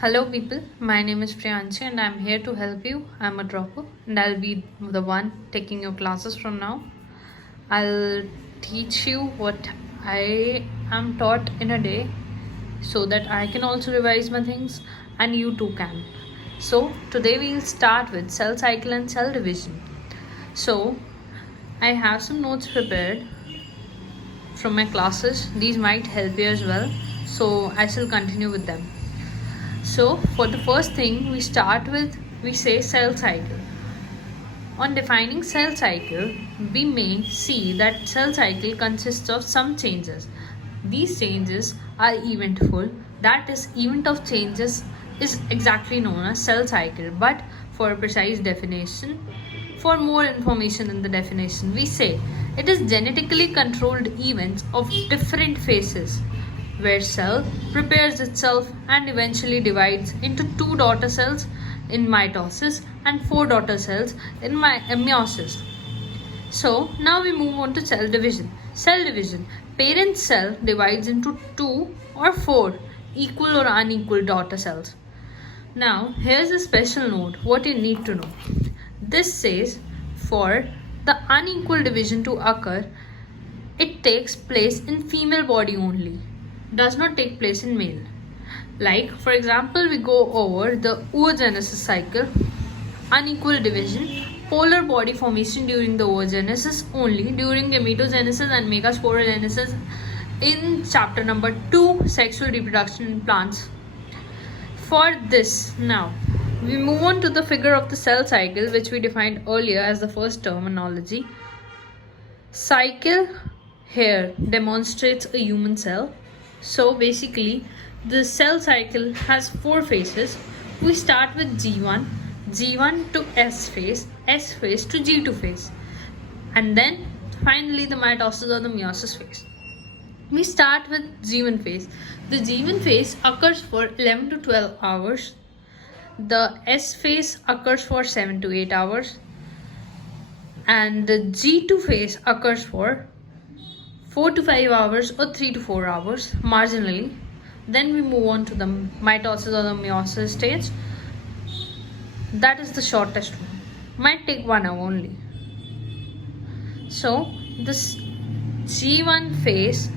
Hello, people. My name is Priyanshi and I'm here to help you. I'm a dropper and I'll be the one taking your classes from now. I'll teach you what I am taught in a day so that I can also revise my things and you too can. So, today we'll start with cell cycle and cell division. So, I have some notes prepared from my classes. These might help you as well. So, I shall continue with them. So for the first thing we start with, we say cell cycle. On defining cell cycle, we may see that cell cycle consists of some changes. These changes are eventful, that is, event of changes is exactly known as cell cycle. But for a precise definition, for more information in the definition, we say it is genetically controlled events of different phases where cell prepares itself and eventually divides into two daughter cells in mitosis and four daughter cells in meiosis. So now we move on to cell division. Cell division. Parent cell divides into two or four equal or unequal daughter cells. Now here's a special note what you need to know. This says for the unequal division to occur, it takes place in female body only, does not take place in male. Like for example, we go over the oogenesis cycle, unequal division, polar body formation during the oogenesis only, during gametogenesis and megasporogenesis in chapter number 2, sexual reproduction in plants. For this, now we move on to the figure of the cell cycle, which we defined earlier as the first terminology. Cycle here demonstrates a human cell. So basically, the cell cycle has four phases. We start with G1, G1 to S phase to G2 phase, and then finally the mitosis or the meiosis phase. We start with G1 phase. The G1 phase occurs for 11 to 12 hours. The S phase occurs for 7 to 8 hours. And the G2 phase occurs for 4 to 5 hours or 3 to 4 hours marginally. Then we move on to the mitosis or the meiosis stage. That is the shortest one. Might take 1 hour only. So this G1 phase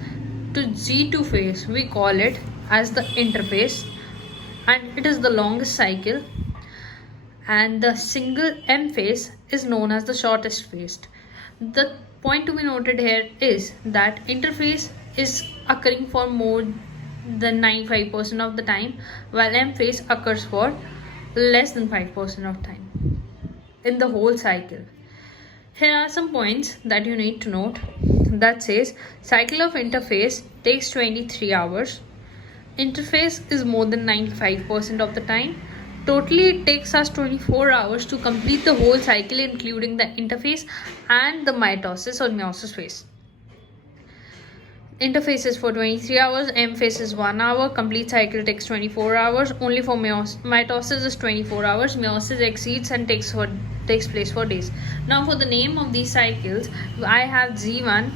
to G2 phase, we call it as the interphase, and it is the longest cycle. And the single M phase is known as the shortest phase. The point to be noted here is that interphase is occurring for more than 95% of the time, while M phase occurs for less than 5% of time in the whole cycle. Here are some points that you need to note. That says cycle of interphase takes 23 hours. Interphase is more than 95% of the time. Totally, it takes us 24 hours to complete the whole cycle, including the interphase and the mitosis or meiosis phase. Interphase is for 23 hours, M phase is 1 hour, complete cycle takes 24 hours. Only for mitosis is 24 hours. Meiosis exceeds and takes place for days. Now for the name of these cycles, I have G1,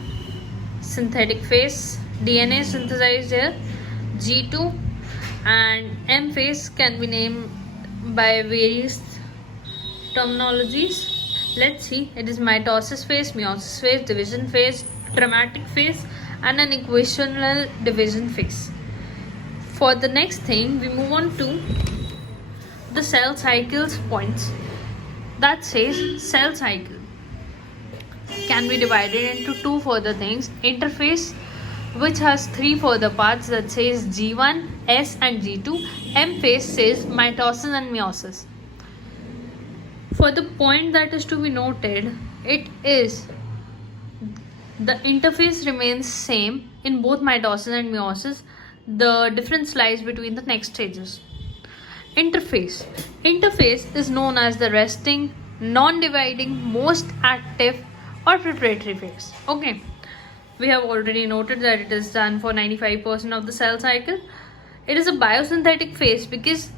synthetic phase, DNA synthesized here, G2, and M phase can be named by various terminologies. Let's see, it is mitosis phase, meiosis phase, division phase, dramatic phase, and an equational division phase. For the next thing, we move on to the cell cycles points. That says cell cycle can be divided into two further things. Interphase, which has three further parts, that says G1, S and G2. M phase says mitosis and meiosis. For the point that is to be noted, it is the interphase remains same in both mitosis and meiosis. The difference lies between the next stages. Interphase. Interphase is known as the resting, non-dividing, most active or preparatory phase. Okay. We have already noted that it is done for 95% of the cell cycle. It is a biosynthetic phase because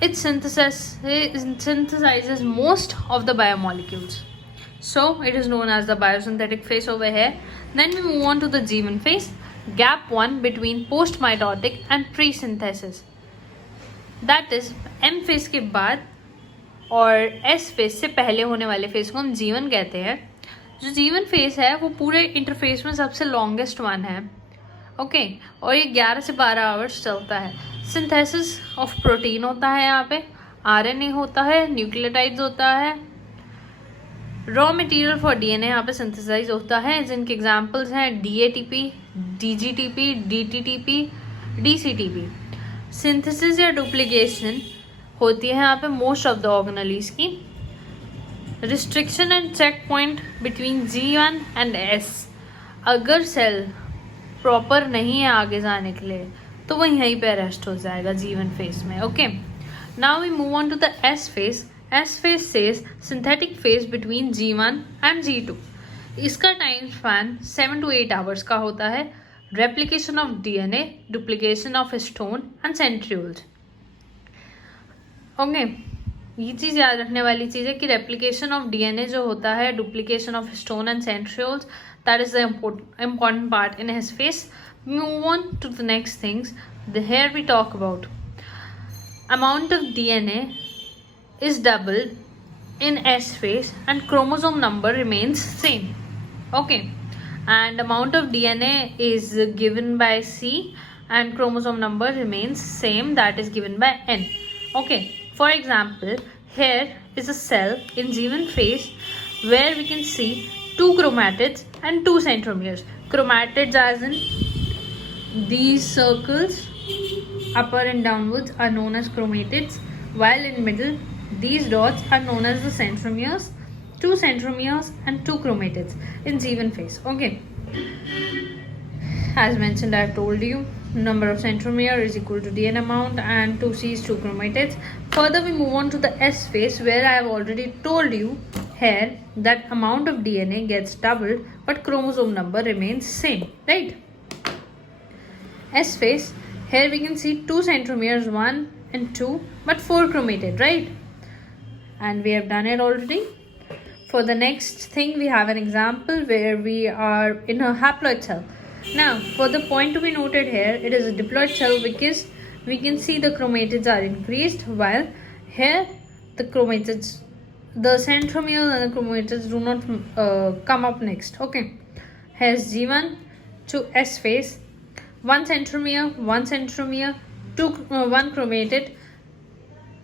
it synthesizes most of the biomolecules. So it is known as the biosynthetic phase over here. Then we move on to the G1 phase, gap 1 between post-mitotic and pre-synthesis. That is M phase के बाद और S phase से पहले होने वाले phase को हम G1 कहते हैं. जो G1 फेज है वो पूरे इंटरफेस में सबसे लॉन्गेस्ट वन है. ओके और ये 11 से 12 आवर्स चलता है. सिंथेसिस ऑफ प्रोटीन होता है, यहाँ पे RNA होता है, न्यूक्लियोटाइड्स होता है, रॉ मटेरियल फॉर DNA यहाँ पे सिंथेसाइज होता है, जिनके एग्जांपल्स हैं DATP, DGTP, DTTP, DCTP. Synthesis या डुप्लीकेशन होती है यहाँ पे मोस्ट ऑफ द ऑर्गेनेल्स की. Restriction and check point between G1 and S. अगर सेल प्रॉपर नहीं है आगे जाने के लिए तो वो यहीं पे अरेस्ट हो जाएगा G1 फेज में. Okay now we move on to the S phase. S phase says synthetic phase between G1 and G2. इसका टाइम स्पैन 7 to 8 आवर्स का होता है. Replication of DNA, duplication of histone and centrioles. Okay ये चीज़ याद रखने वाली चीज़ है कि रेप्लिकेशन ऑफ DNA जो होता है, duplication of histone and centrioles, that is the important part in S phase. Move on to the next things. Here we talk about amount of DNA is doubled in S phase and chromosome number remains same. Okay and amount of DNA is given by C and chromosome number remains same, that is given by N. Okay for example here is a cell in G1 phase where we can see 2 chromatids and 2 centromeres. Chromatids as in these circles upper and downwards are known as chromatids, while in middle these dots are known as the centromeres. 2 centromeres and 2 chromatids in G1 phase. Okay as mentioned, I have told you number of centromere is equal to DNA amount and 2C is 2 chromatids. Further we move on to the S phase where I have already told you here that amount of DNA gets doubled but chromosome number remains same, right? S phase, here we can see 2 centromeres 1 and 2 but 4 chromatid, right? And we have done it already. For the next thing we have an example where we are in a haploid cell. Now for the point to be noted here, it is a diploid cell because we can see the chromatids are increased, while here the chromatids, the centromeres and the chromatids do not come up next. Okay here's G1 to S phase. 1 centromere, 1 centromere, 1 chromatid,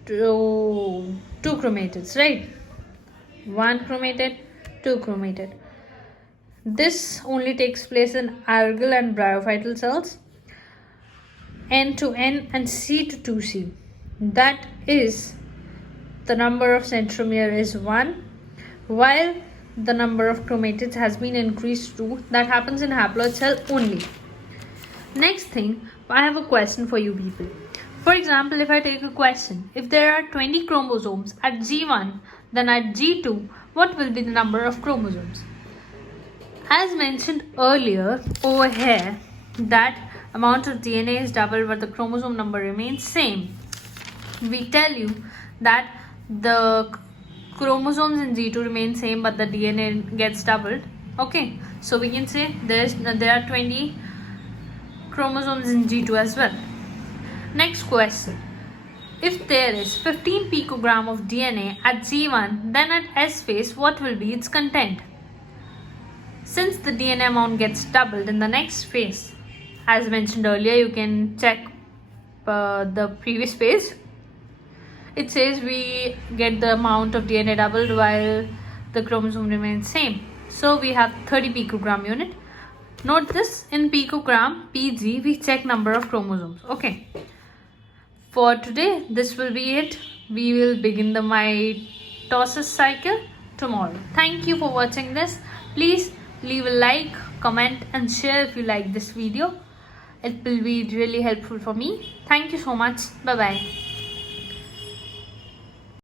2 chromatids, right? 1 chromatid, 2 chromatid. This only takes place in algal and bryophytal cells. N to N and C to 2C. That is the number of centromere is 1, while the number of chromatids has been increased to 2. That happens in haploid cell only. Next thing, I have a question for you people. For example, if I take a question, if there are 20 chromosomes at G1, then at G2, what will be the number of chromosomes? As mentioned earlier over here, that amount of DNA is doubled but the chromosome number remains same. We tell you that the chromosomes in G2 remain same but the DNA gets doubled. Okay, so we can say there are 20 chromosomes in G2 as well. Next question. If there is 15 picogram of DNA at G1, then at S phase, what will be its content? Since the DNA amount gets doubled in the next phase, as mentioned earlier, you can check the previous page. It says we get the amount of DNA doubled while the chromosome remains same. So we have 30 picogram unit. Note this, in picogram, PG, we check number of chromosomes. Okay. For today, this will be it. We will begin the mitosis cycle tomorrow. Thank you for watching this. Please leave a like, comment and share if you like this video. It will be really helpful for me. Thank you so much. Bye bye.